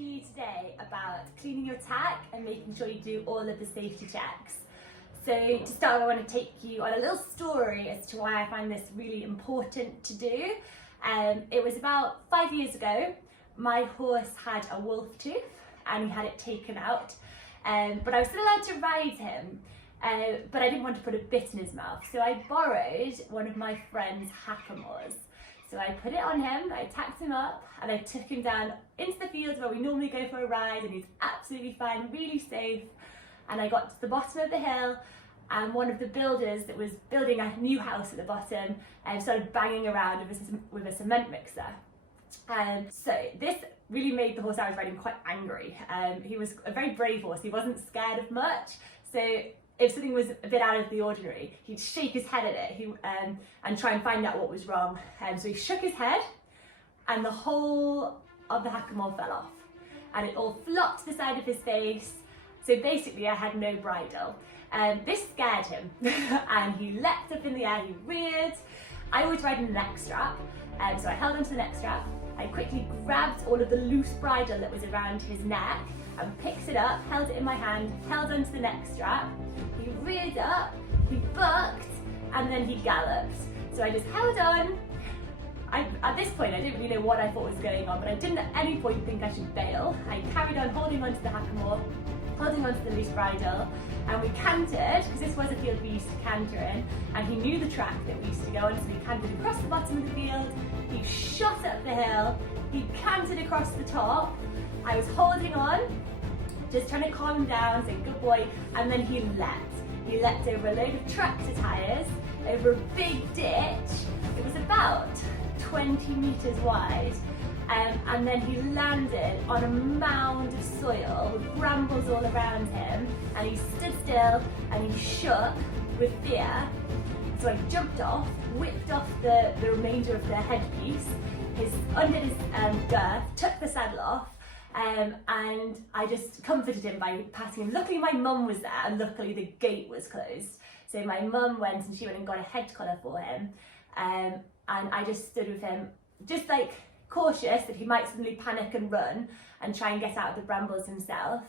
to you today about cleaning your tack and making sure you do all of the safety checks. So to start, I want to take you on a little story as to why I find this really important to do. It was about 5 years ago. My horse had a wolf tooth and he had it taken out, but I was still allowed to ride him, but I didn't want to put a bit in his mouth, so I borrowed one of my friend's hackamores. So I put it on him, I tacked him up, and I took him down into the fields where we normally go for a ride, and he's absolutely fine, really safe. And I got to the bottom of the hill, and one of the builders that was building a new house at the bottom started banging around with a cement mixer. So this really made the horse I was riding quite angry. He was a very brave horse, he wasn't scared of much. So if something was a bit out of the ordinary, he'd shake his head at it and try and find out what was wrong. So he shook his head and the whole of the hackamore fell off and it all flopped to the side of his face. So basically I had no bridle. This scared him and he leapt up in the air, he reared. I always ride in the neck strap, so I held onto the neck strap. I quickly grabbed all of the loose bridle that was around his neck and picked it up, held it in my hand, held onto the neck strap. He reared up, he bucked, and then he galloped. So I just held on. At this point, I didn't really know what I thought was going on, but I didn't at any point think I should bail. I carried on holding onto the hackamore, holding onto the loose bridle, and we cantered, because this was a field we used to canter in, and he knew the track that we used to go on, so we cantered across the bottom of the field. He shot up the hill, he cantered across the top. I was holding on, just trying to calm him down, saying good boy, and then he leapt. He leapt over a load of tractor tyres, over a big ditch. It was about 20 metres wide, and then he landed on a mound of soil with brambles all around him, and he stood still and he shook with fear. So I jumped off, whipped off the remainder of the headpiece, undid his girth, took the saddle off, and I just comforted him by patting him. Luckily my mum was there and luckily the gate was closed. So my mum went and she went and got a head collar for him, and I just stood with him, just like cautious that he might suddenly panic and run and try and get out of the brambles himself.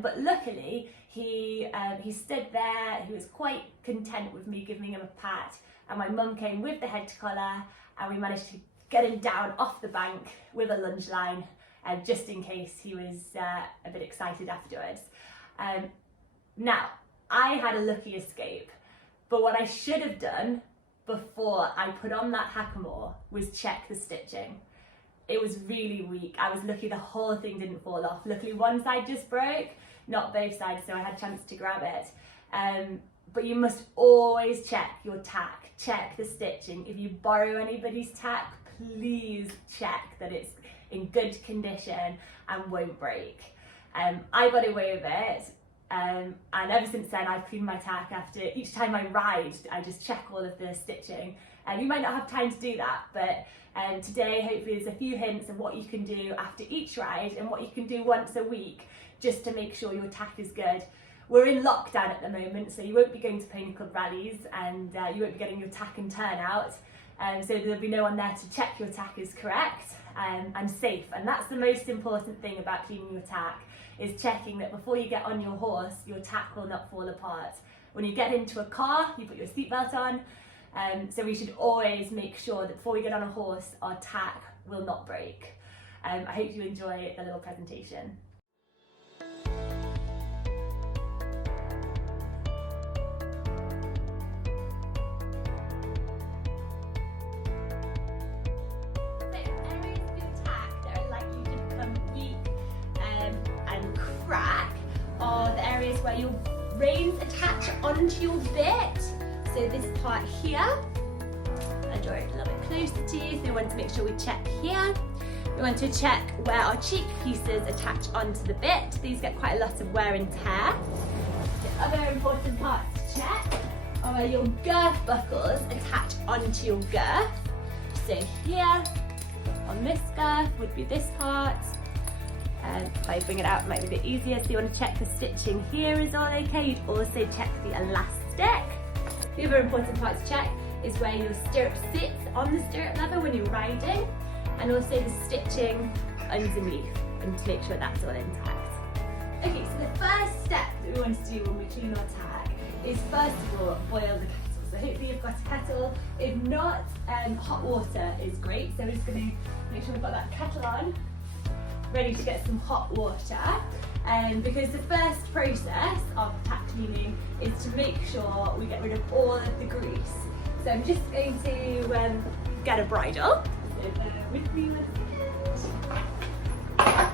But luckily he stood there, he was quite content with me giving him a pat, and my mum came with the head collar and we managed to get him down off the bank with a lunge line, just in case he was a bit excited afterwards. Now, I had a lucky escape, but what I should have done before I put on that hackamore was check the stitching. It was really weak. I was lucky the whole thing didn't fall off. Luckily one side just broke, not both sides, so I had a chance to grab it. But you must always check your tack, check the stitching. If you borrow anybody's tack, please check that it's in good condition and won't break. I got away with it, and ever since then I've cleaned my tack after each time I ride. I just check all of the stitching. You might not have time to do that, but today hopefully there's a few hints of what you can do after each ride and what you can do once a week just to make sure your tack is good. We're in lockdown at the moment, so you won't be going to pony club rallies and you won't be getting your tack and turnout, so there'll be no one there to check your tack is correct and safe. And that's the most important thing about cleaning your tack, is checking that before you get on your horse, your tack will not fall apart. When you get into a car, you put your seatbelt on, so we should always make sure that before we get on a horse, our tack will not break. I hope you enjoy the little presentation. Where your reins attach onto your bit. So this part here, I'll draw it a little bit closer to you. So we want to make sure we check here. We want to check where our cheek pieces attach onto the bit. These get quite a lot of wear and tear. The other important parts to check are where your girth buckles attach onto your girth. So here, on this girth would be this part. If I bring it out, it might be a bit easier. So you want to check the stitching here is all okay. You'd also check the elastic. The other important part to check is where your stirrup sits on the stirrup leather when you're riding, and also the stitching underneath. and to make sure that's all intact. Okay, so the first step that we want to do when we clean our tack is first of all boil the kettle. So hopefully you've got a kettle. If not, hot water is great. So we're just going to make sure we've got that kettle on, ready to get some hot water. Because the first process of tack cleaning is to make sure we get rid of all of the grease. So I'm just going to get a bridle. So with me one second.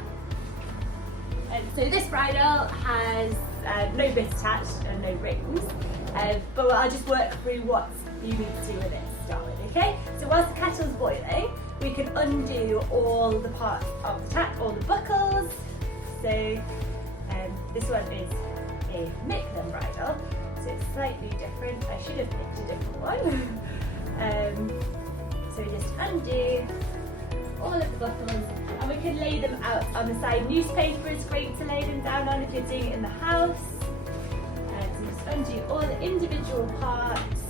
So this bridle has no bit attached and no rings, but I'll just work through what you need to do with it to start with, okay? So whilst the kettle's boiling, we can undo all the parts of the tack, all the buckles. So this one is a Micklem bridle, so it's slightly different. I should have picked a different one. So we just undo all of the buckles, and we can lay them out on the side. Newspaper is great to lay them down on if you're doing it in the house. So just undo all the individual parts,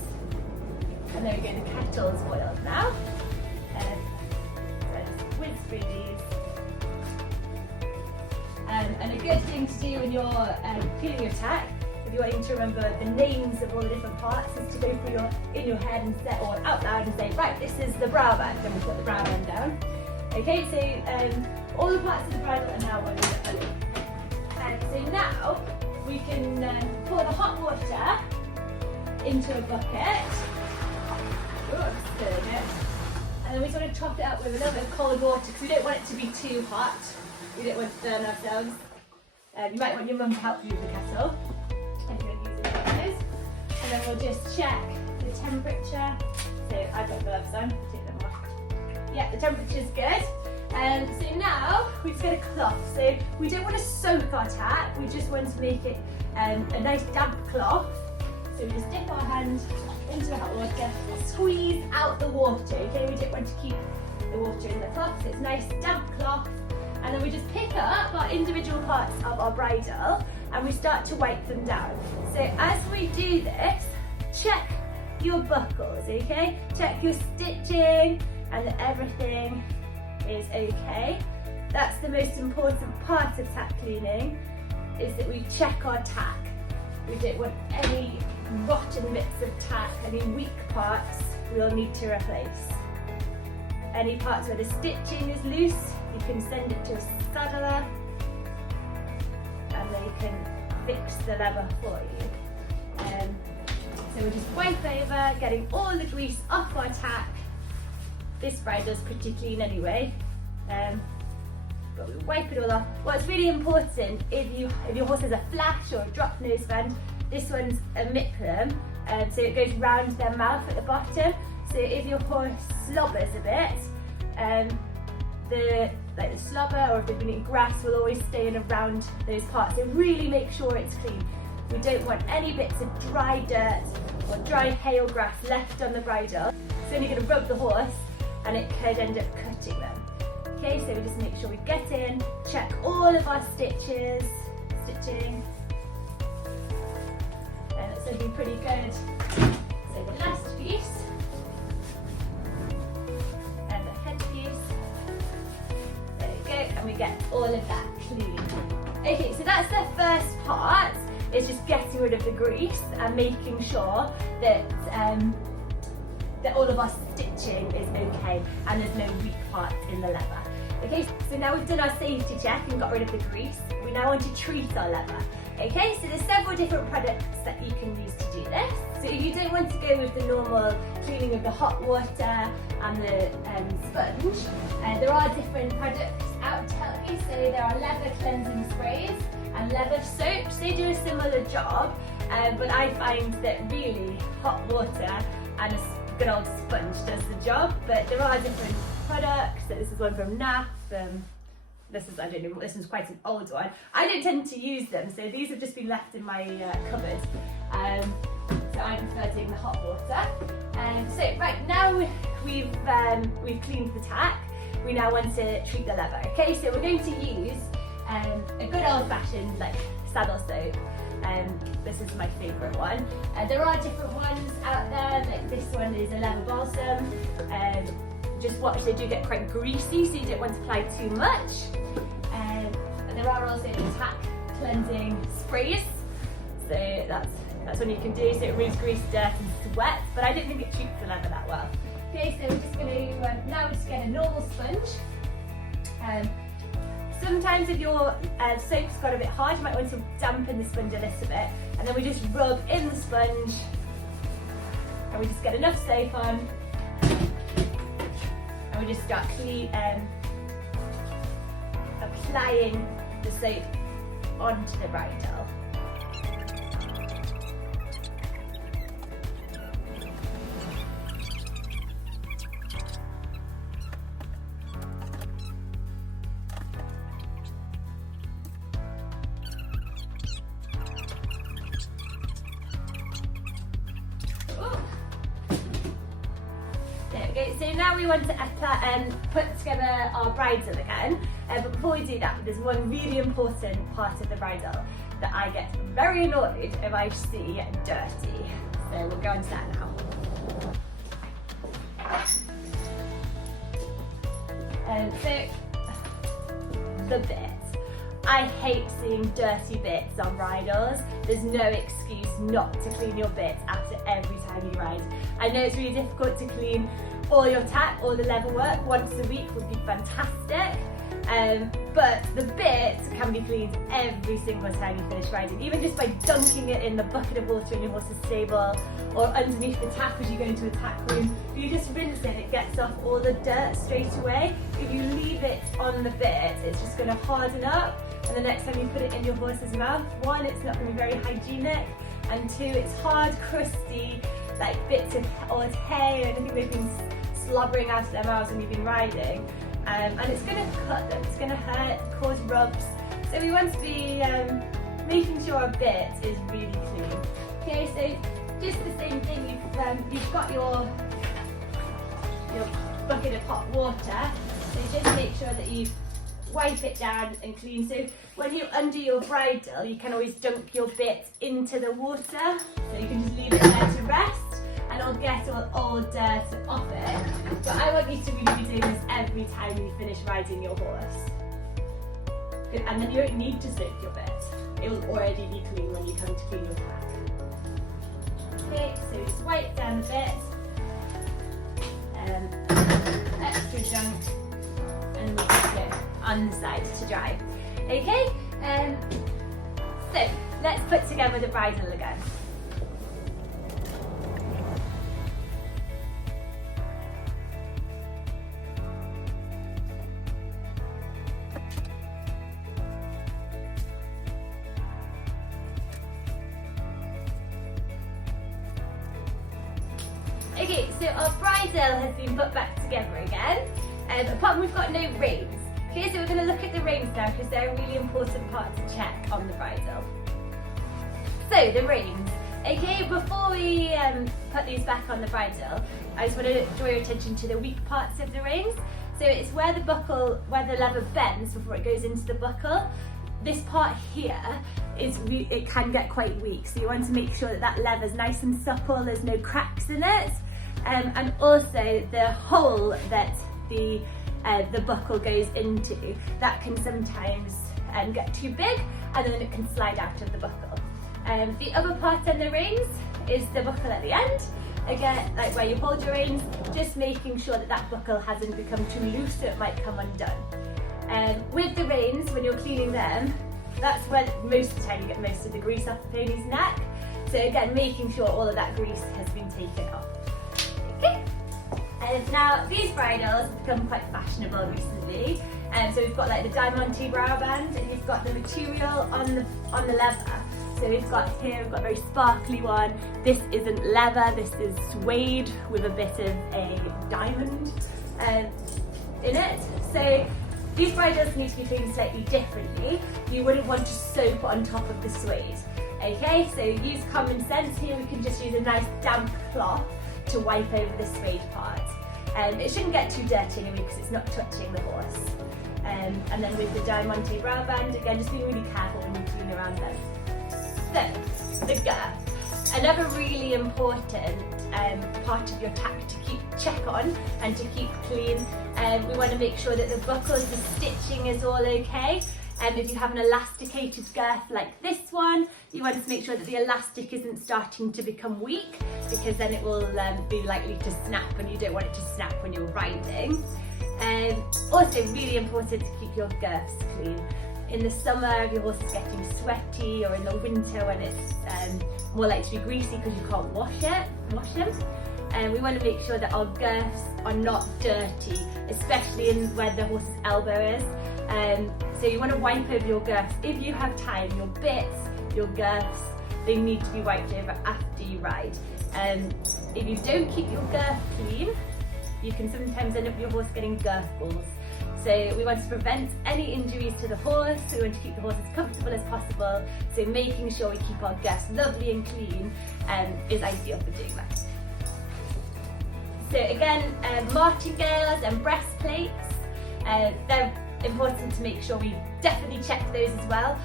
and there we go, the kettle's boiled now. So I just whiz through these. And a good thing to do when you're cleaning your tack, if you're wanting to remember the names of all the different parts, is to go through in your head and say, or out loud and say, right, this is the brow band, then we put the brow band down. Okay, so all the parts of the bridle are now well done. So now we can pour the hot water into a bucket. Oops, stirring it. And then we sort of top it up with a little bit of cold water because we don't want it to be too hot. We don't want to burn ourselves. You might want your mum to help you with the kettle if you're using one of those. And then we'll just check the temperature. So I've got gloves on, take them off. Yeah, the temperature's good. So now we just get a cloth. So we don't want to soak our tack, we just want to make it a nice damp cloth. So we just dip our hand into the hot water, squeeze out the water, okay? We don't want to keep the water in the cloth, so it's nice damp cloth. And then we just pick up our individual parts of our bridle and we start to wipe them down. So as we do this, check your buckles, okay? Check your stitching and that everything is okay. That's the most important part of tack cleaning, is that we check our tack. We don't want any rotten bits of tack, any weak parts we'll need to replace. Any parts where the stitching is loose, you can send it to a saddler and they can fix the leather for you. So we just wipe over, getting all the grease off our tack. This bridle's pretty clean anyway, but we wipe it all off. What's really important, if your horse has a flash or a drop nose band, this one's a Micklem, so it goes round their mouth at the bottom. So if your horse slobbers a bit, the slobber, or if they've been eating grass, will always stay in around those parts. So really make sure it's clean. We don't want any bits of dry dirt or dry hail grass left on the bridle. It's only going to rub the horse and it could end up cutting them. Okay, so we just make sure we get in, check all of our stitching. And it's looking pretty good. So the last piece. And we get all of that clean. Okay, so that's the first part, is just getting rid of the grease and making sure that that all of our stitching is okay and there's no weak parts in the leather. Okay, so now we've done our safety check and got rid of the grease, we now want to treat our leather. Okay, so there's several different products that you can use to do this. So if you don't want to go with the normal cleaning with the hot water and the sponge, there are different products out to help you. So there are leather cleansing sprays and leather soaps. They do a similar job, but I find that really hot water and a good old sponge does the job. But there are different products. So this is one from NAF. This is, I don't know, this is quite an old one. I don't tend to use them, so these have just been left in my cupboard. So I prefer doing the hot water. So right, now we've cleaned the tack, we now want to treat the leather. Okay, so we're going to use a good old-fashioned like saddle soap. This is my favourite one. There are different ones out there, like this one is a leather balsam. Just watch, they do get quite greasy, so you don't want to apply too much. there are also Tack cleansing sprays. So that's one you can do, so it removes grease, dirt and sweat, but I don't think it treats the leather that well. Okay, so we're just going to, now we're just get a normal sponge. Sometimes if your soap's got a bit hard, you might want to dampen the sponge a little bit, and then we just rub in the sponge, and we just get enough soap on, and we just start applying the soap onto the bridle. Okay, so now we want to put together our bridle again, but before we do that, there's one really important part of the bridle that I get very annoyed if I see dirty. So we'll go into that now. So the bit. I hate seeing dirty bits on bridles. There's no excuse not to clean your bits after every time you ride. I know it's really difficult to clean all your tack, all the leather work once a week would be fantastic, but the bits can be cleaned every single time you finish riding, even just by dunking it in the bucket of water in your horse's stable or underneath the tack as you go into a tack room. If you just rinse it, it gets off all the dirt straight away. If you leave it on the bit, it's just going to harden up, and the next time you put it in your horse's mouth, one, it's not going to be very hygienic, and two, it's hard, crusty, like bits of old hay or anything they've been slobbering out of their mouths when you've been riding, and it's going to cut them, it's going to hurt, cause rubs. So we want to be making sure our bit is really clean. Okay, so just the same thing, you've got your bucket of hot water, so just make sure that you wipe it down and clean. So when you undo your bridle, you can always dunk your bit into the water, so you can just leave it there to rest, and it'll get all dirt off it. But I want you to really be doing this every time you finish riding your horse. And then you don't need to soak your bit. It will already be clean when you come to clean your tack. Okay, so just wipe down the bit, extra junk, and we'll put it on the side to dry. Okay, so let's put together the bridle again. Okay, so our bridle has been put back together again, apart from we've got no reins. Okay, so we're going to look at the reins now because they're a really important part to check on the bridle. So the reins. Okay, before we put these back on the bridle, I just want to draw your attention to the weak parts of the reins. So it's where the leather bends before it goes into the buckle. This part here it can get quite weak, so you want to make sure that that leather's nice and supple, there's no cracks in it, and also the hole that the buckle goes into, that can sometimes get too big, and then it can slide out of the buckle. The other part on the reins is the buckle at the end. Again, like where you hold your reins, just making sure that that buckle hasn't become too loose so it might come undone. With the reins, when you're cleaning them, that's where most of the time you get most of the grease off the pony's neck. So again, making sure all of that grease has been taken off. Okay. Now these bridles have become quite fashionable recently. So we've got like the diamante brow band, and you've got the material on the leather. So we've got a very sparkly one. This isn't leather, this is suede with a bit of a diamond in it. So these bridles need to be cleaned slightly differently. You wouldn't want to soap on top of the suede. Okay, so use common sense here. We can just use a nice damp cloth to wipe over the suede part. It shouldn't get too dirty anyway because it's not touching the horse. And then with the diamante brow band, again, just being really careful when you clean around them. So, the girth. Another really important part of your tack to check on and to keep clean. We want to make sure that the buckles, the stitching is all okay. If you have an elasticated girth like this one, you want to make sure that the elastic isn't starting to become weak, because then it will be likely to snap, and you don't want it to snap when you're riding. Also really important to keep your girths clean. In the summer, if your horse is getting sweaty, or in the winter when it's more likely to be greasy because you can't wash them. We want to make sure that our girths are not dirty, especially in where the horse's elbow is. So you want to wipe over your girths if you have time. Your bits, your girths, they need to be wiped over after you ride. If you don't keep your girth clean, you can sometimes end up with your horse getting girth balls. So we want to prevent any injuries to the horse, so we want to keep the horse as comfortable as possible. So making sure we keep our girths lovely and clean is ideal for doing that. So again, martingales and breastplates, they're important to make sure we definitely check those as well.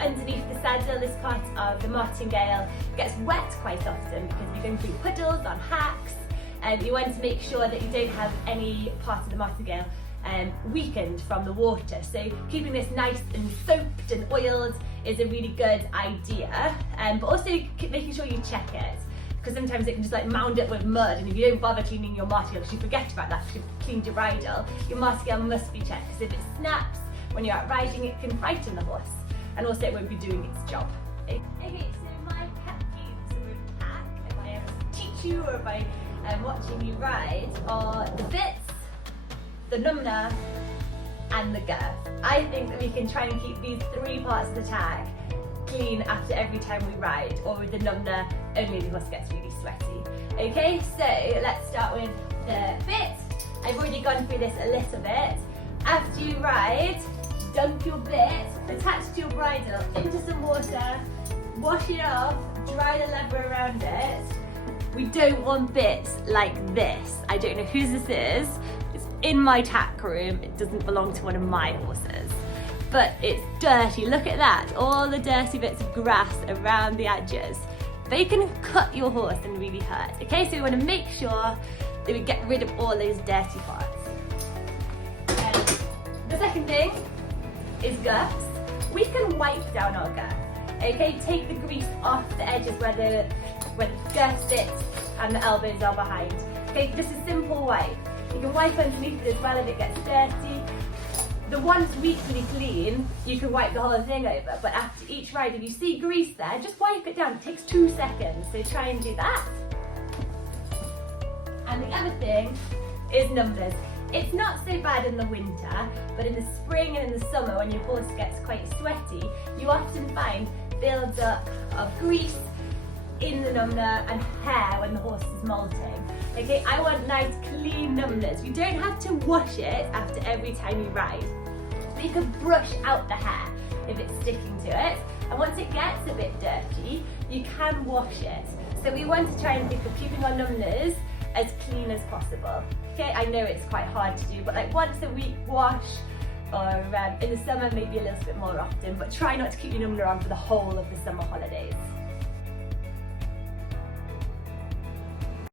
Underneath the saddle, this part of the martingale gets wet quite often because we're going through puddles on hacks. You want to make sure that you don't have any part of the martingale weakened from the water. So keeping this nice and soaped and oiled is a really good idea. But also making sure you check it, because sometimes it can just like mound up with mud, and if you don't bother cleaning your martingale, because you forget about that, because you've cleaned your bridle, your martingale must be checked, because if it snaps when you're out riding, it can frighten the horse, and also it won't be doing its job. Okay, so my pet peeves with Tack, if I ever teach you or if I am watching you ride, are the bits, the numna, and the girth. I think that we can try and keep these three parts of the tag clean after every time we ride, or with the numna only if the horse gets really sweaty. Okay, so let's start with the bit. I've already gone through this a little bit. After you ride, dunk your bit attached to your bridle into some water, wash it off, dry the leather around it. We don't want bits like this. I don't know whose this is. It's in my tack room. It doesn't belong to one of my horses. But it's dirty. Look at that. All the dirty bits of grass around the edges. They can cut your horse and really hurt. Okay, so we want to make sure that we get rid of all those dirty parts. The second thing is girths. We can wipe down our girth. Okay, take the grease off the edges where the girth sits and the elbows are behind. Okay, just a simple wipe. You can wipe underneath it as well if it gets dirty. The ones weekly clean, you can wipe the whole thing over, but after each ride, if you see grease there, just wipe it down. It takes 2 seconds, so try and do that. And the other thing is numbers. It's not so bad in the winter, but in the spring and in the summer, when your horse gets quite sweaty, you often find builds up of grease in the numna and hair when the horse is molting. Okay, I want nice clean numnas. You don't have to wash it after every time you ride. You can brush out the hair if it's sticking to it, and once it gets a bit dirty, you can wash it. So we want to try and think of keeping our numnas as clean as possible. Okay, I know it's quite hard to do, but like once a week wash, or in the summer maybe a little bit more often, but try not to keep your numna on for the whole of the summer holidays.